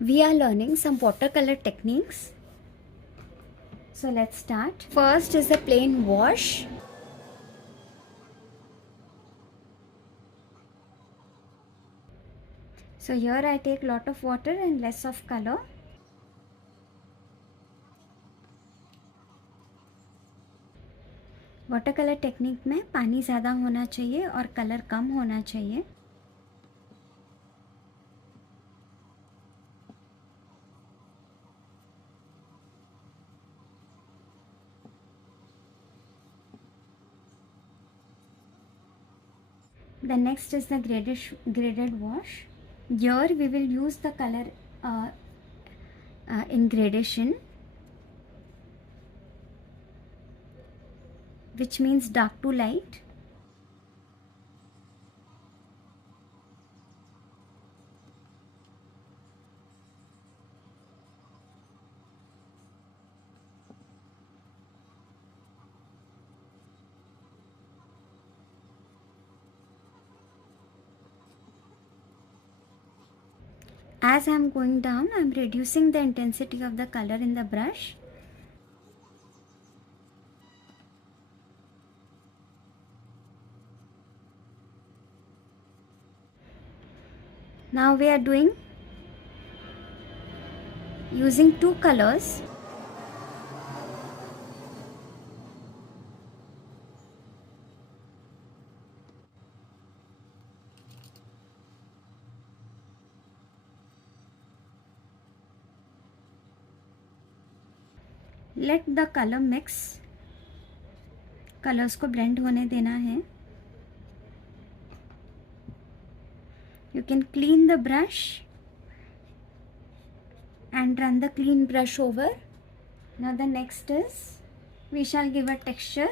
we are learning some watercolor techniques. So let's start. First is a plain wash. So here I take lot of water and less of color. Water colour technique में पानी ज़्यादा होना चाहिए और colour कम होना चाहिए. The next is the graded wash. Here we will use the color in gradation, which means dark to light. As I am going down, I am reducing the intensity of the color in the brush. Now we are using two colors. Let the color mix. Colours को blend होने देना है. You can clean the brush and run the clean brush over. Now the next is we shall give a texture.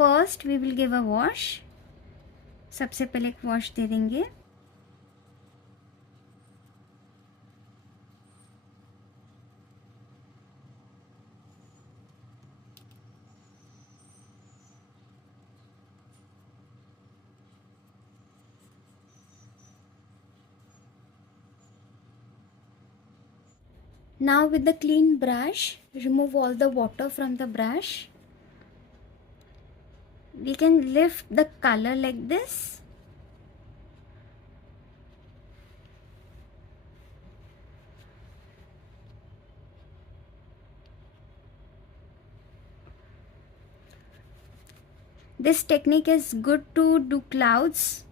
First we will give a wash. सबसे पहले एक wash दे देंगे. Now with the clean brush, remove all the water from the brush. We can lift the color like this. This technique is good to do clouds.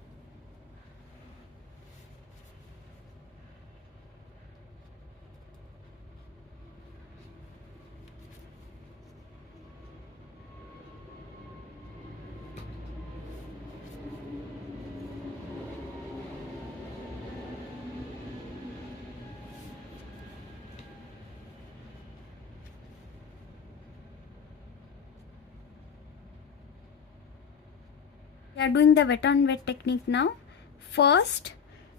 We are doing the wet on wet technique now. First,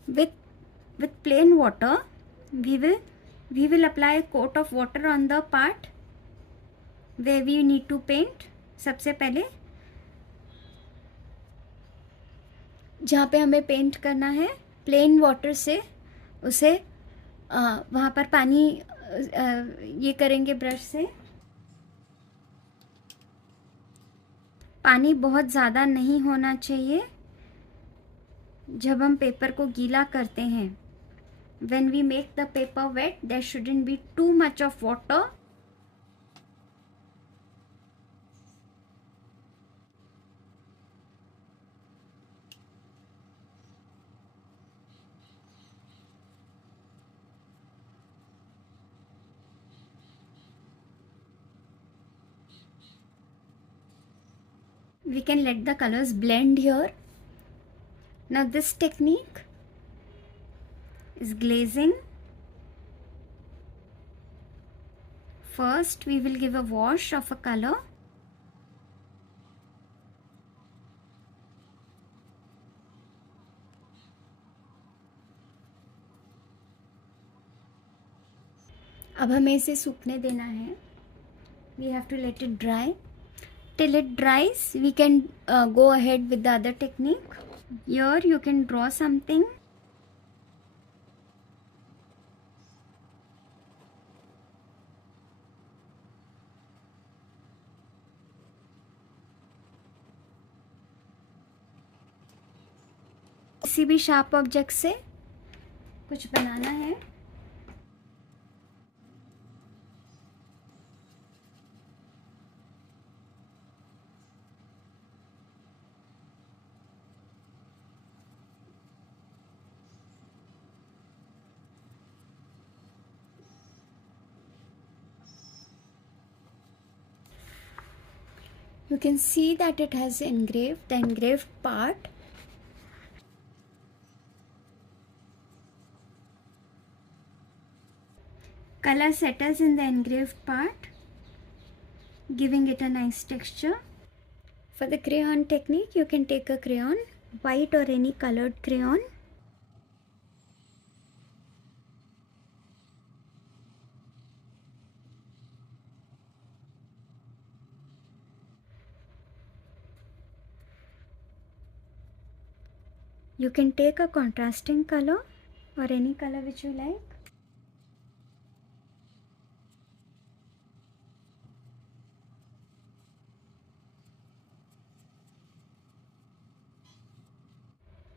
with plain water, we will apply a coat of water on the part where we need to paint. सबसे पहले जहाँ पे हमें paint करना है, plain water से उसे वहाँ पर पानी ये करेंगे ब्रश से. पानी बहुत ज़्यादा नहीं होना चाहिए जब हम पेपर को गीला करते हैं. When we make the paper wet, there shouldn't be too much of water. We can let the colors blend here. Now this technique is glazing. First we will give a wash of a color. अब हमें इसे सूखने देना है. We have to let it dry. Till it dries, we can go ahead with the other technique. Here you can draw something. किसी भी sharp object से कुछ बनाना है। You can see that it has engraved the engraved part. Color settles in the engraved part, giving it a nice texture. For the crayon technique, you can take a crayon, white or any colored crayon. You can take a contrasting color or any color which you like.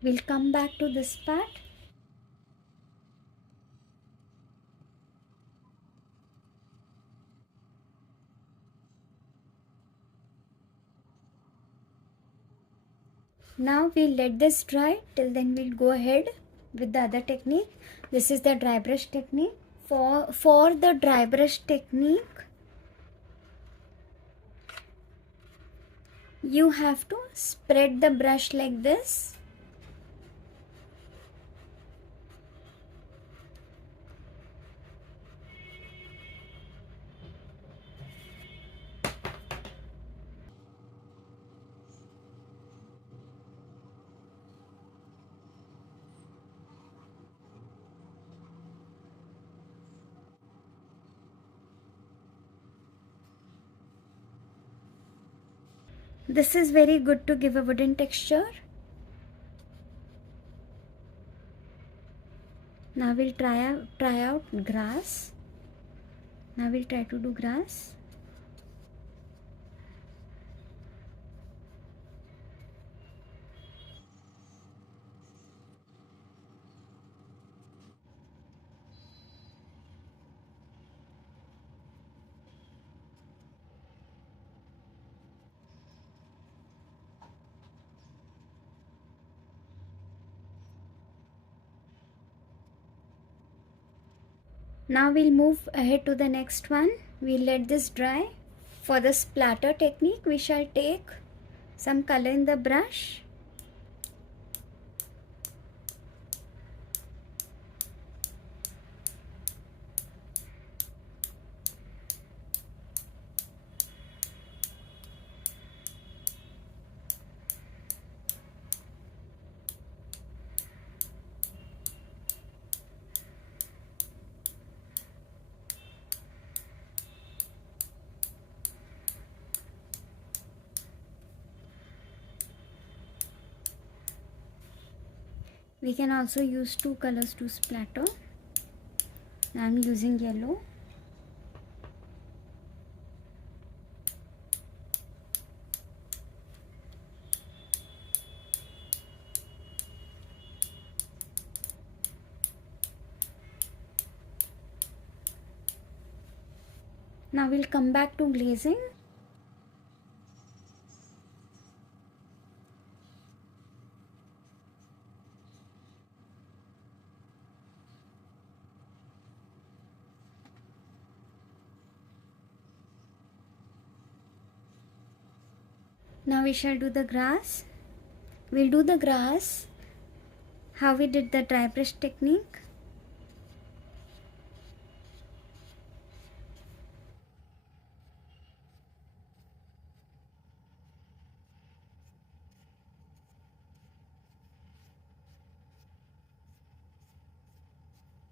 We'll come back to this part. Now we'll let this dry. Till then we'll go ahead with the other technique. This is the dry brush technique. For the dry brush technique, you have to spread the brush like this. This is very good to give a wooden texture. Now we'll try out grass. Now we'll try to do grass. Now we'll move ahead to the next one. We'll let this dry. For the splatter technique, we shall take some color in the brush. We can also use two colors to splatter. Now I'm using yellow. Now we'll come back to glazing. Now we shall do the grass. We'll do the grass how we did the dry brush technique.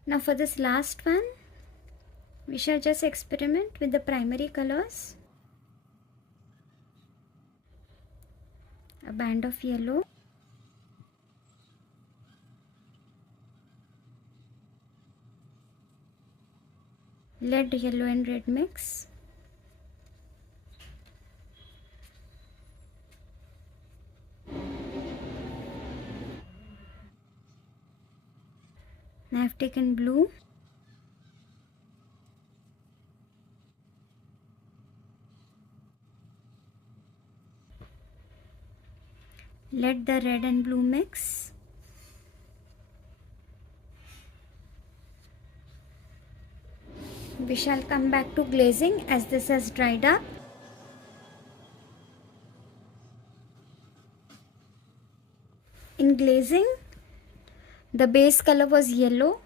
Now for this last one, we shall just experiment with the primary colors. A band of yellow, let yellow and red mix. have taken blue. Let the red and blue mix. We shall come back to glazing as this has dried up. In glazing, the base color was yellow,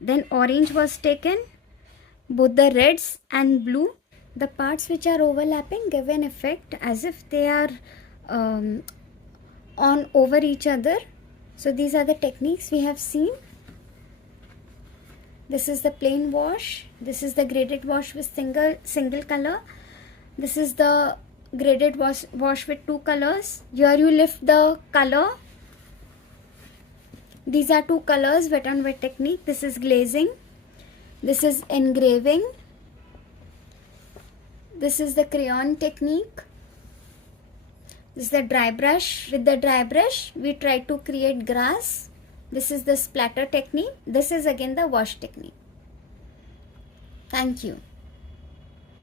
then orange was taken, both the reds and blue. The parts which are overlapping give an effect as if they are on over each other. So these are the techniques we have seen. This is the plain wash. This is the graded wash with single color. This is the graded wash with two colors. Here you lift the color. These are two colors, wet on wet technique. This is glazing. This is engraving. This is the crayon technique. This is the dry brush. With the dry brush, we try to create grass. This is the splatter technique. This is again the wash technique. Thank you.